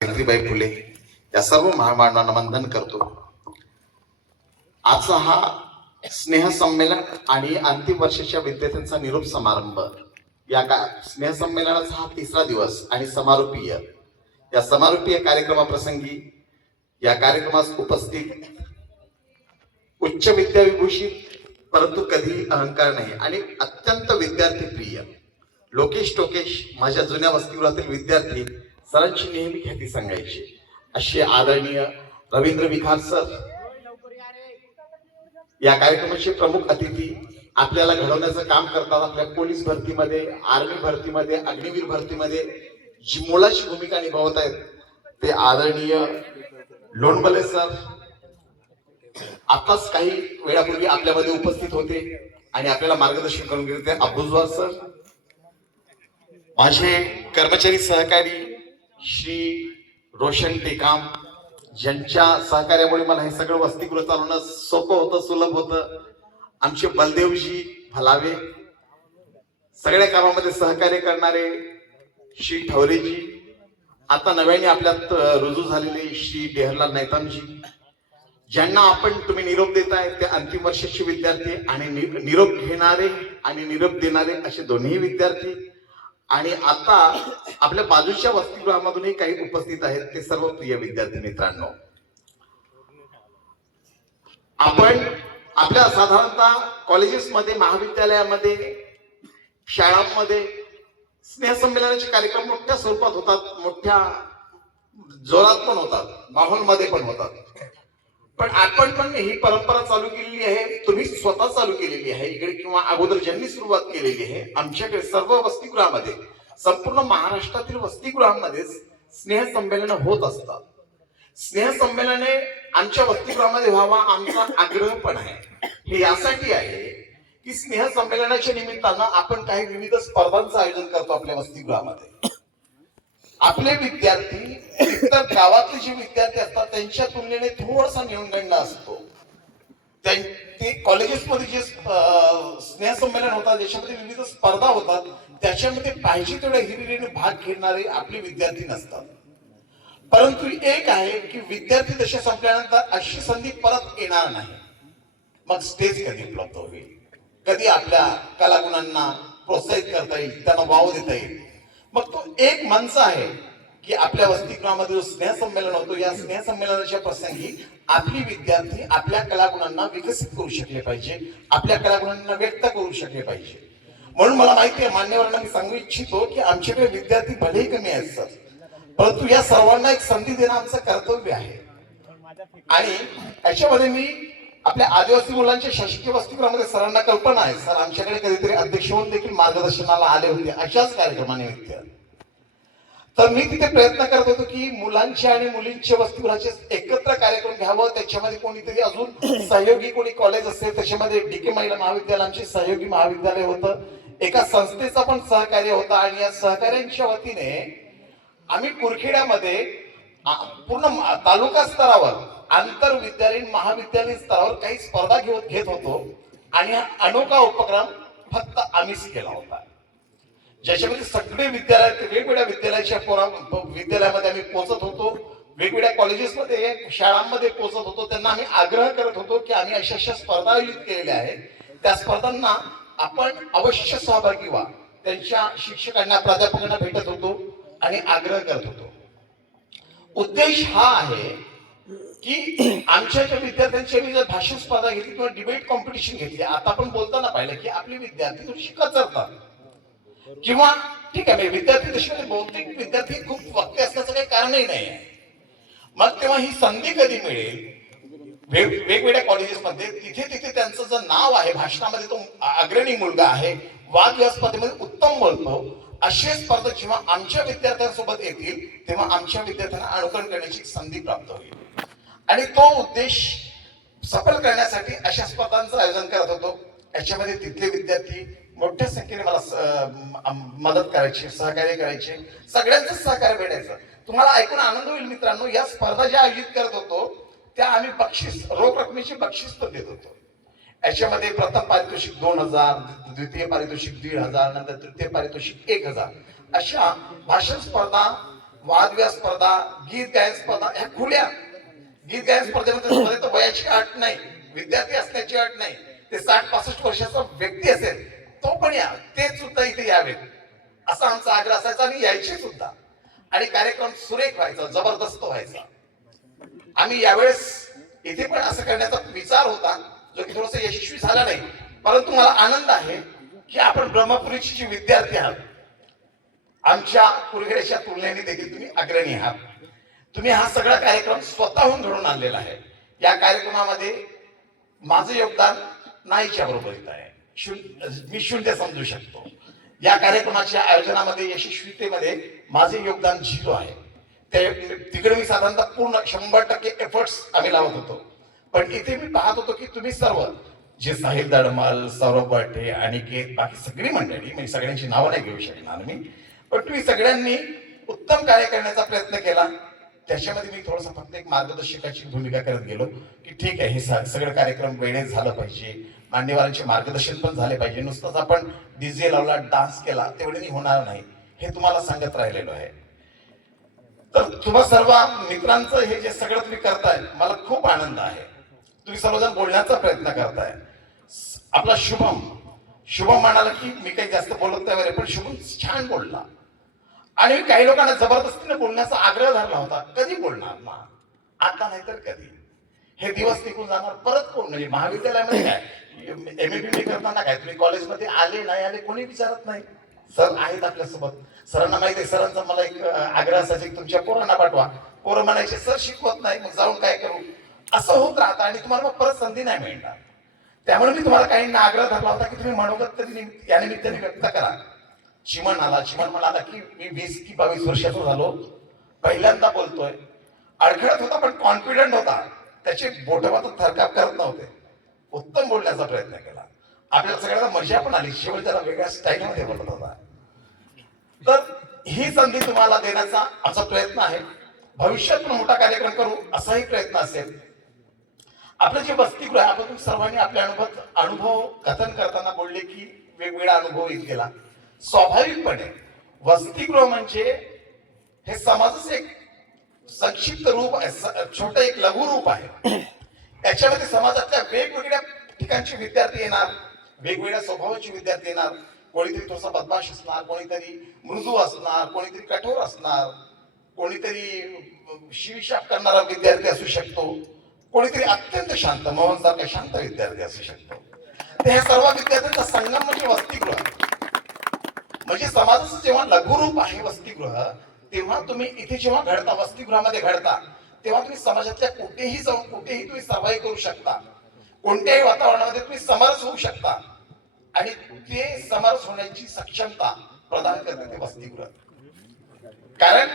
सावित्रीबाई फुले या सर्व महामानवांना वंदन करतो। आजचा हा स्नेह संमेलन आणि अंतिम वर्षाच्या विद्यार्थ्यांचा निरोप समारंभ या स्नेह संमेलनाचा हा तिसरा दिवस आणि समारोपीय कार्यक्रमाप्रसंगी या कार्यक्रमास उपस्थित उच्च विद्याविभूषित परंतु कधी अहंकार नाही आणि अत्यंत विद्यार्थी प्रिय लोकेश टोकेश माझ्या जुन्या वसतिगृहातील विद्यार्थी सरांची नेहमी ख्याती सांगायची असे आदरणीय रवींद्र विखार सर या कार्यक्रमाचे प्रमुख अतिथी आपल्याला घडवण्याचं काम करतात। आपल्या पोलीस भरतीमध्ये, आर्मी भरतीमध्ये, अग्निवीर भरतीमध्ये जी मोलाची भूमिका निभावत आहेत ते आदरणीय लोणबले सर आताच काही वेळापूर्वी आपल्यामध्ये उपस्थित होते आणि आपल्याला मार्गदर्शन करून गेले ते अब्दुलजवार सर, माझे कर्मचारी सहकारी श्री रोशन टेकाम ज्यांच्या सहकार्यामुळे मला हे सगळं वसतिगृह चालवणं सोपं होतं, सुलभ होतं। आमचे बलदेवजी भलावे, सगळ्या कामामध्ये सहकार्य करणारे श्री ठवरेजी, आता नव्याने आपल्यात रुजू झालेले श्री डेहरलाल नैतामजी, ज्यांना तुम्ही निरोप देताय ते अंतिम वर्षाचे विद्यार्थी आणि निरोप घेणारे आणि निरोप देणारे असे दोन्ही विद्यार्थी आणि आता आपल्या बाजूच्या वसतिगृहामधूनही काही उपस्थित आहेत ते सर्व प्रिय विद्यार्थी मित्रांनो। आपण आपल्या साधारणतः कॉलेजेसमध्ये, महाविद्यालयामध्ये, शाळांमध्ये स्नेह संमेलनाचे कार्यक्रम मोठ्या स्वरूपात होतात, मोठ्या जोरात पण होतात, माहोलमध्ये पण होतात। पण आपण पण ही परंपरा चालू केलेली आहे, तुम्ही स्वतः चालू केलेली आहे इकडे किंवा अगोदर ज्यांनी सुरुवात केलेली आहे। आमच्याकडे सर्व वसतिगृहामध्ये, संपूर्ण महाराष्ट्रातील वसतिगृहांमध्ये स्नेह संमेलन होत असतात। स्नेह संमेलने आमच्या वसतिगृहामध्ये व्हावा आमचा आग्रह पण आहे। हे यासाठी आहे की स्नेह संमेलनाच्या निमित्तानं आपण काही विविध स्पर्धांचं आयोजन करतो आपल्या वसतिगृहामध्ये। आपले विद्यार्थी इतर गावातले जे विद्यार्थी असतात त्यांच्या तुलनेने थोडासा न्यूनगंड असतो। ते कॉलेजेसमध्ये जे स्नेह संमेलन होतात ज्याच्यामध्ये विविध स्पर्धा होतात त्याच्यामध्ये पाहिजे तेवढ्या हिरिरीने भाग घेणारे आपले विद्यार्थी नसतात। परंतु एक आहे की विद्यार्थी दशा संपल्यानंतर अशी संधी परत येणार नाही। मग स्टेज कधी उपलब्ध होईल, कधी आपल्या कलागुणांना प्रोत्साहित करता येईल, त्यांना वाव देता येईल। मग तो एक मंच आहे की आपल्या वसतिगृहामध्ये जो स्नेह संमेलन होतो या स्नेह संमेलनाच्या प्रसंगी आपली विद्यार्थी आपल्या कलागुणांना विकसित करू शकले पाहिजे, आपल्या कलागुणांना व्यक्त करू शकले पाहिजे। म्हणून मला माहिती आहे मान्यवरांना मी सांगू इच्छितो की आमच्याकडे विद्यार्थी भलेही कमी आहेत सर, परंतु या सर्वांना एक संधी देणं आमचं कर्तव्य आहे। आणि याच्यामध्ये मी आपल्या आदिवासी मुलांच्या शासकीय वसतिगृहामध्ये सरांना कल्पना आहे, सर आमच्याकडे कधीतरी अध्यक्ष म्हणून देखील मार्गदर्शनाला आले होते अशाच कार्यक्रमानिमित्त। तर मी तिथे प्रयत्न करत होतो की मुलांचे आणि मुलींचे वसतिगृहाचे एकत्र कार्यक्रम घ्यावं, त्याच्यामध्ये कोणीतरी अजून सहयोगी कोणी कॉलेज असेल, त्याच्यामध्ये DK महिला महाविद्यालयाचे सहयोगी महाविद्यालय होतं, एका संस्थेचा पण सहकार्य होता आणि या सहकार्यांच्या वतीने आम्ही कुरखेड्यामध्ये पूर्ण तालुका स्तरावर, आंतरविद्यालयीन महाविद्यालयीन स्तरावर काही स्पर्धा घेत होतो आणि हा अनोखा उपक्रम फक्त आम्हीच केला होता, ज्याच्यामध्ये सगळे विद्यालय वेगवेगळ्या विद्यालयामध्ये आम्ही पोहोचत होतो, वेगवेगळ्या कॉलेजेसमध्ये, शाळांमध्ये पोहोचत होतो। त्यांना आम्ही आग्रह करत होतो की आम्ही अशा स्पर्धा आयोजित केलेल्या आहेत, त्या स्पर्धांना आपण अवश्य सहभागी व्हा। त्यांच्या शिक्षकांना, प्राध्यापकांना भेटत होतो आणि आग्रह करत होतो। उद्देश हा आहे की आमच्या ज्या विद्यार्थ्यांची जर भाषण स्पर्धा घेतली किंवा डिबेट कॉम्पिटिशन घेतली, आता आपण बोलताना पाहिलं की आपले विद्यार्थी थोडीशी कचरतात किंवा ठीक आहे विद्यार्थी देशामध्ये बहुतेक विद्यार्थी खूप वक्ते असण्याचं काही कारणही नाही आहे। मग तेव्हा ही संधी कधी मिळेल वेगवेगळ्या कॉलेजेसमध्ये, तिथे त्यांचं जर नाव आहे भाषणामध्ये, तो अग्रणी मुलगा आहे, वादविवाद स्पर्धेमध्ये उत्तम बोलतो, अशा स्पर्धा जेव्हा आमच्या विद्यार्थ्यांसोबत येतील तेव्हा आमच्या विद्यार्थ्यांना अनुकरण करण्याची संधी प्राप्त होईल। आणि तो उद्देश सफल करण्यासाठी अशा स्पर्धांचं आयोजन करत होतो। याच्यामध्ये तिथले विद्यार्थी मोठ्या संख्येने मला मदत करायची, सहकार्य करायचे, सगळ्यांचं सहकार्य भेटायचं। तुम्हाला ऐकून आनंद होईल मित्रांनो, या स्पर्धा ज्या आयोजित करत होतो त्या आम्ही बक्षीस, रोख रकमेची बक्षीस पण देत होतो। याच्यामध्ये प्रथम पारितोषिक 2000, द्वितीय पारितोषिक 1500, नंतर तृतीय पारितोषिक 1000 अशा भाषण स्पर्धा वादविवाद स्पर्धा, गीत गायन स्पर्धा ह्या खुल्या. गीत गायन स्पर्धेमध्ये तर वयाची अट नाही, विद्यार्थी असण्याची अट नाही. ते 60-65 वर्षाचा व्यक्ती असेल तो पण या, ते सुद्धा इथे यावेत असा आमचा आग्रह असायचा आणि यायचे सुद्धा. आणि कार्यक्रम सुरेख व्हायचा, जबरदस्त व्हायचा. आम्ही यावेळेस इथे पण असं करण्याचा विचार होता, जो की थोडासा यशस्वी झाला नाही. परंतु मला आनंद आहे की आपण ब्रह्मपुरीचे जे विद्यार्थी आहात, आमच्या कुरखेडच्या तुलनेने देखील तुम्ही अग्रणी आहात. तुम्ही हा सगळा कार्यक्रम स्वतःहून घडून आणलेला आहे. या कार्यक्रमामध्ये माझं योगदान नाहीच्या बरोबरीत आहे, मी शून्य समजू शकतो. या कार्यक्रमाच्या आयोजनामध्ये, यशस्वीतेमध्ये माझे योगदान 0 आहे. तिकडे मी साधारणतः पूर्ण 100% एफर्ट्स आम्ही लावत होतो. पण इथे मी पाहत होतो की तुम्ही सर्व, जे साहिल दडमल, सौरभ बटे, अनिकेत, बाकी सगळी मंडळी, मी सगळ्यांची नावं नाही घेऊ शकणार मी, पण तुम्ही सगळ्यांनी उत्तम कार्य करण्याचा प्रयत्न केला. त्याच्यामध्ये मी थोडंसं फक्त एक मार्गदर्शकाची भूमिका करत गेलो की ठीक आहे, हे सगळं कार्यक्रम वेळेत झालं पाहिजे, मान्यवरांचे मार्गदर्शन पण झाले पाहिजे. नुसतंच आपण डीजे लावला, डान्स केला तेवढे होणार नाही, हे तुम्हाला सांगत राहिलेलो आहे. तर तुम्हा सर्व मित्रांचं हे जे सगळं तुम्ही करताय, मला खूप आनंद आहे. तुम्ही सर्वजण बोलण्याचा प्रयत्न करताय. आपला शुभम म्हणाला की मी काही जास्त बोलत नाही वगैरे, पण शुभम छान बोलला. आणि काही लोकांना जबरदस्तीने बोलण्याचा आग्रह धरला होता. कधी बोलणार ना, आता नाही तर कधी. हे दिवस निघून जाणार. परत कोण, म्हणजे महाविद्यालयामध्ये काय, MA करताना काय, तुम्ही कॉलेजमध्ये आले नाही आले कोणी विचारत नाही. सर आहेत आपल्यासोबत, सरांना माहिती आहे. सरांचा मला एक आग्रह असायचा की तुमच्या पोरांना पाठवा. पोरं म्हणायचे सर शिकवत नाही, मग जाऊन काय करू, असं होत राहतं आणि तुम्हाला मग परत संधी नाही मिळणार. त्यामुळे मी तुम्हाला काहींना आग्रह धरला होता की तुम्ही मनोगत तरी या निमित्ताने व्यक्त करा. चिमण म्हणाला की मी 20 की 22 वर्षाचा झालो, पहिल्यांदा बोलतोय. अडखळत होता पण कॉन्फिडंट होता, त्याचे बोटं थरकाप करत नव्हते. उत्तम बोलण्याचा प्रयत्न केला. आपल्याला सगळ्यांना मजा पण आली. शेवट त्याला वेगळ्या स्टाईलमध्ये बोलत होता. तर ही संधी तुम्हाला देण्याचा आमचा प्रयत्न आहे. भविष्यात पण मोठा कार्यक्रम करू असाही प्रयत्न असेल. आपलं जे वसतिगृह आहे, आपण सर्वांनी आपले अनुभव कथन करताना बोलले की वेगवेगळा अनुभव येत गेला. स्वाभाविकपणे वसतिगृह म्हणजे हे समाजाचं एक संक्षिप्त रूप आहे, छोटं एक लघु रूप आहे. याच्यामध्ये समाजातल्या वेगवेगळ्या ठिकाणचे विद्यार्थी येणार, वेगवेगळ्या स्वभावाचे विद्यार्थी येणार. कोणीतरी थोडासा बदमाश असणार, कोणीतरी मृदू असणार, कोणीतरी कठोर असणार, कोणीतरी शिविशाप करणारा विद्यार्थी असू शकतो, कोणीतरी अत्यंत शांत, मोहन सारखा शांत विद्यार्थी असू शकतो. तर ह्या सर्व विद्यार्थ्यांचा संगम म्हणजे वसतिगृह. म्हणजे समाजाचं जेव्हा लघुरूप आहे वसतिगृह, तेव्हा तुम्ही इथे जेव्हा घडता, वसतिगृहामध्ये घडता, तेव्हा तुम्ही समाजातल्या कुठेही जाऊन कुठेही तुम्ही सर्वाइव्ह करू शकता. कोणत्याही वातावरणामध्ये तुम्ही समरस होऊ शकता. आणि ते समरस होण्याची सक्षमता प्रदान करते ते वसतिगृह. कारण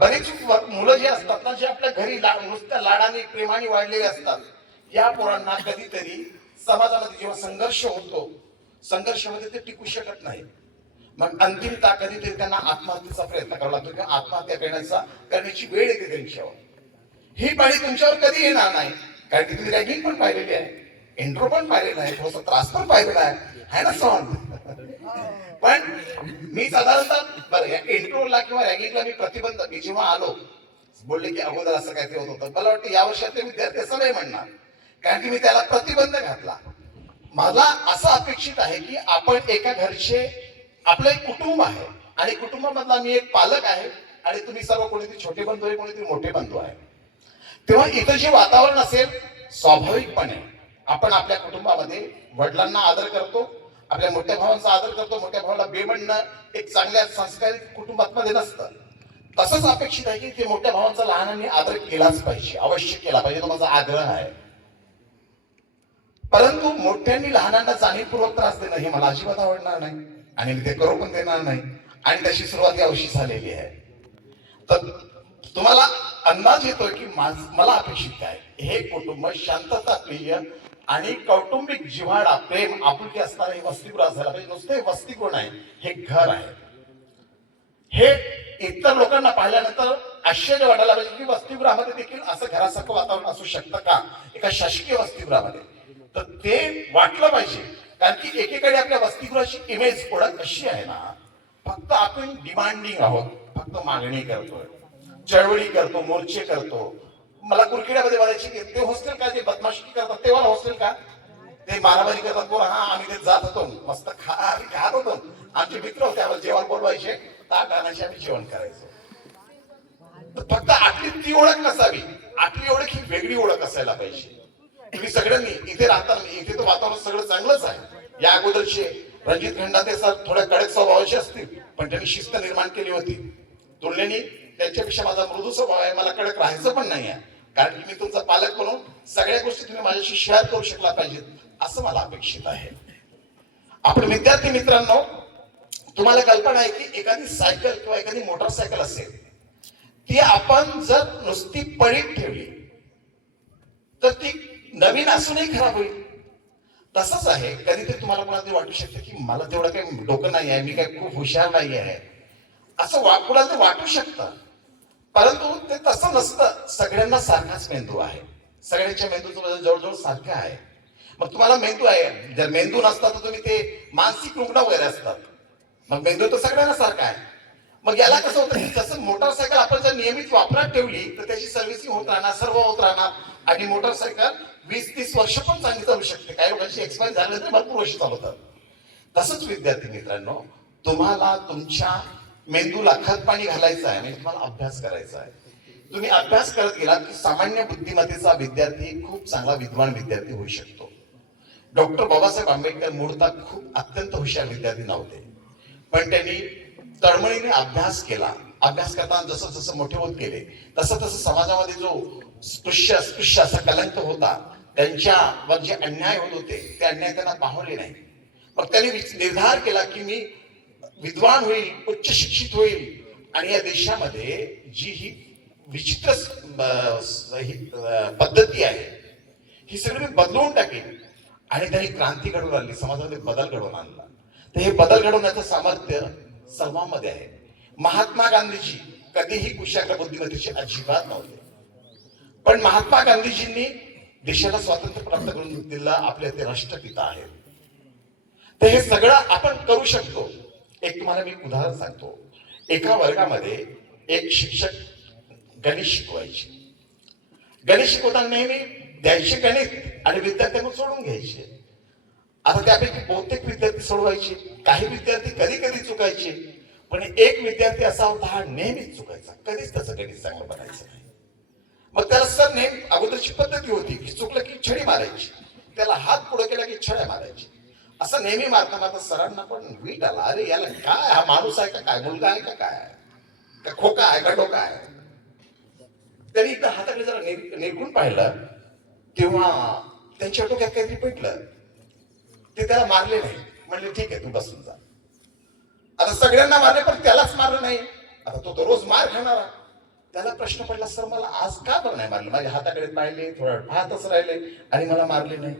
बरीच मुलं जे असतात ना, जे आपल्या घरी नुसत्या लाडाने प्रेमाने वाढलेले असतात, या पोरांना कधीतरी समाजामध्ये जेव्हा संघर्ष होतो, संघर्षामध्ये ते टिकू शकत नाही. मग अंतिमता कधीतरी त्यांना आत्महत्येचा प्रयत्न करावा लागतो किंवा आत्महत्या करण्याची वेळ येते त्यांच्यावर. ही पाळी तुमच्यावर कधी येणार नाही, कारण की तुम्ही रॅगिंग पण पाहिलेली आहे, इंट्रो पण पाहिलेला आहे, थोडासा त्रास पण पाहिलेला आहे ना सॉन्ग. पण मी साधारणतः बरं, या इंट्रोला किंवा रॅगिंगला मी प्रतिबंध, मी जेव्हा आलो बोलले की अगोदर असं काय ते होत होतं, मला वाटतं या वर्षातले विद्यार्थी असं नाही म्हणणार, कारण की मी त्याला प्रतिबंध घातला. मला असं अपेक्षित आहे की आपण एका घरचे, आपलं एक कुटुंब आहे आणि कुटुंबामधला मी एक पालक आहे आणि तुम्ही सर्व कोणीतरी छोटे बंधू आहे, कोणीतरी मोठे बंधू आहे. तेव्हा इथं जे वातावरण असेल, स्वाभाविकपणे आपण आपल्या कुटुंबामध्ये वडिलांना आदर करतो, आपल्या मोठ्या भावांचा आदर करतो. मोठ्या भावाला बेमणणं एक चांगल्या संस्कारित कुटुंबामध्ये नसतं. तसंच अपेक्षित आहे की ते मोठ्या भावांचा लहानांनी आदर केलाच पाहिजे, अवश्य केला पाहिजे, तो माझा आग्रह आहे. परंतु मोठ्यांनी लहानांना जाणीवपूर्वक त्रास देणं हे मला अजिबात आवडणार नाही आणि मी ते करू पण देणार नाही. आणि त्याची सुरुवात यावर्षी झालेली आहे. तर तुम्हाला अंदाज येतोय की मला अपेक्षित आहे हे कुटुंब शांतता प्रिय आणि कौटुंबिक जिव्हाळा, प्रेम, आपुलकी असणारे हे वसतिगृह असायला पाहिजे. नुसते वसतिगृह नाही, हे घर आहे. हे इतर लोकांना पाहिल्यानंतर आश्चर्य वाटायला पाहिजे की वसतिगृहामध्ये देखील असं घरासारखं वातावरण असू शकतं का एका शासकीय वसतिगृहामध्ये. तर ते वाटलं पाहिजे, कारण की एकेकडे आपल्या वसतिगृहाची इमेज ओळख कशी आहे ना, फक्त आपण डिमांडिंग आहोत, फक्त मागणी करतोय. चळवळी करतो, मोर्चे करतो. मला कुरखेड्यामध्ये म्हणायचे की ते हॉस्टेल का जे बदमाशी करतात तेव्हा हॉस्टेल का, ते मारामारी करतात बोला. हा आम्ही ते जात होतो, मस्त खात होतो. आमचे मित्र होते, आम्हाला जेवण बोलवायचे, ताट आणायचे, आम्ही जेवण करायचो. तर फक्त आपली ती ओळख नसावी, आपली ओळख ही वेगळी ओळख असायला पाहिजे. तुम्ही सगळ्यांनी इथे राहताना, इथे तर वातावरण सगळं चांगलंच आहे. या अगोदरचे रणजित खंडाते सर थोड्या कडक स्वभावाचे असतील, पण त्यांनी शिस्त निर्माण केली होती. तुलनेने त्यांच्यापेक्षा माझा मृदू स्वभाव आहे, मला कडक राहायचं पण नाही आहे. कारण की मी तुमचा पालक म्हणून सगळ्या गोष्टी तुम्ही माझ्याशी शेअर करू शकला पाहिजेत, असं मला अपेक्षित आहे. आपण विद्यार्थी मित्रांनो, तुम्हाला कल्पना आहे की एखादी सायकल किंवा एखादी मोटरसायकल असेल, ती आपण जर नुसती पडीत ठेवली तर ती नवीन असूनही खराब होईल. तसंच आहे, कधीतरी तुम्हाला कोणाला वाटू शकतं की मला तेवढं काही डोकं नाही आहे, मी काही खूप हुशार नाही आहे, असं कुणाला वाटू शकतं. परंतु ते तसं नसतं. सगळ्यांना सारखाच मेंदू आहे, सगळ्यांच्या मेंदूचं जवळजवळ सारखं आहे. मग तुम्हाला मेंदू आहे, जर मेंदू नसता तर तुम्ही ते मानसिक रुग्ण वगैरे असतात. मग मेंदू तर सगळ्यांना सारखा आहे. मग याला कसं होतं की जसं मोटरसायकल आपण जर नियमित वापरात ठेवली तर त्याची सर्व्हिसिंग होत राहणार, सर्व होत राहणार, आणि मोटरसायकल 20-30 वर्ष पण चांगली चालू शकते. काही लोकांची एक्सपायर झाले तर भरपूर वर्ष चालवतात. तसंच विद्यार्थी मित्रांनो, तुम्हाला तुमच्या मेंदूला खत पाणी घालायचं आहे, म्हणजे तुम्हाला अभ्यास करायचा आहे. तुम्ही अभ्यास करत गेलात की सामान्य बुद्धिमत्तेचा विद्यार्थी खूप चांगला विद्वान विद्यार्थी होऊ शकतो. डॉक्टर बाबासाहेब आंबेडकर मूळतः खूप अत्यंत हुशार विद्यार्थी नव्हते, पण त्यांनी तळमळीने अभ्यास केला. अभ्यास करताना जसं जसं मोठे होत गेले तसं तसं समाजामध्ये जो स्पृश्य असा कलंक होता, त्यांच्यावर जे अन्याय होत होते ते अन्याय त्यांना पाहवले नाही. मग त्यांनी निर्धार केला की मी विद्वान होईल, उच्च शिक्षित होईल, आणि या देशामध्ये जी ही विचित्र पद्धती आहे ही सगळी मी बदलवून टाकेन. आणि त्यांनी क्रांती घडवून आणली, समाजामध्ये बदल घडवून आणला. तर हे बदल घडवण्याचं सामर्थ्य सर्वांमध्ये आहे. महात्मा गांधीजी कधीही कुशाग्र बुद्धिमत्तेचे अजिबात नव्हते, पण महात्मा गांधीजींनी देशाला स्वातंत्र्य प्राप्त करून दिलं. आपले ते राष्ट्रपिता आहेत. तर हे सगळं आपण करू शकतो. एक तुम्हाला मी उदाहरण सांगतो. एका वर्गामध्ये एक शिक्षक गणित शिकवायचे. गणित शिकवताना नेहमी द्यायचे गणित आणि विद्यार्थ्यांना सोडून घ्यायचे. आता त्यापैकी बहुतेक विद्यार्थी सोडवायचे, काही विद्यार्थी कधी कधी चुकायचे, पण एक विद्यार्थी असा होता हा नेहमीच चुकायचा, कधीच त्याचं गणित चांगलं बनायचं नाही. मग त्याला सर नेहमी, अगोदरची पद्धती होती की चुकलं की छडी मारायची, त्याला हात पुढे केला की छड्या मारायची. असं नेहमी मारता मारता सरांना पण वीट आला, अरे याला काय, हा माणूस आहे का काय, मुलगा आहे का काय, का खोका आहे का डोका आहे. त्यांनी एकदा हाताकडे जरा निरखून पाहिलं तेव्हा त्यांच्या डोक्यात काहीतरी पेटलं. ते त्याला मारले नाही, म्हणले ठीक आहे तू बसून जा. आता सगळ्यांना मारले पण त्यालाच मारलं नाही. आता तो तर रोज मार खाणारा. त्याला प्रश्न पडला, सर मला आज का बरं नाही मारलं, माझ्या हाताकडे पाहिले, थोडा पाहतच राहिले आणि मला मारले नाही.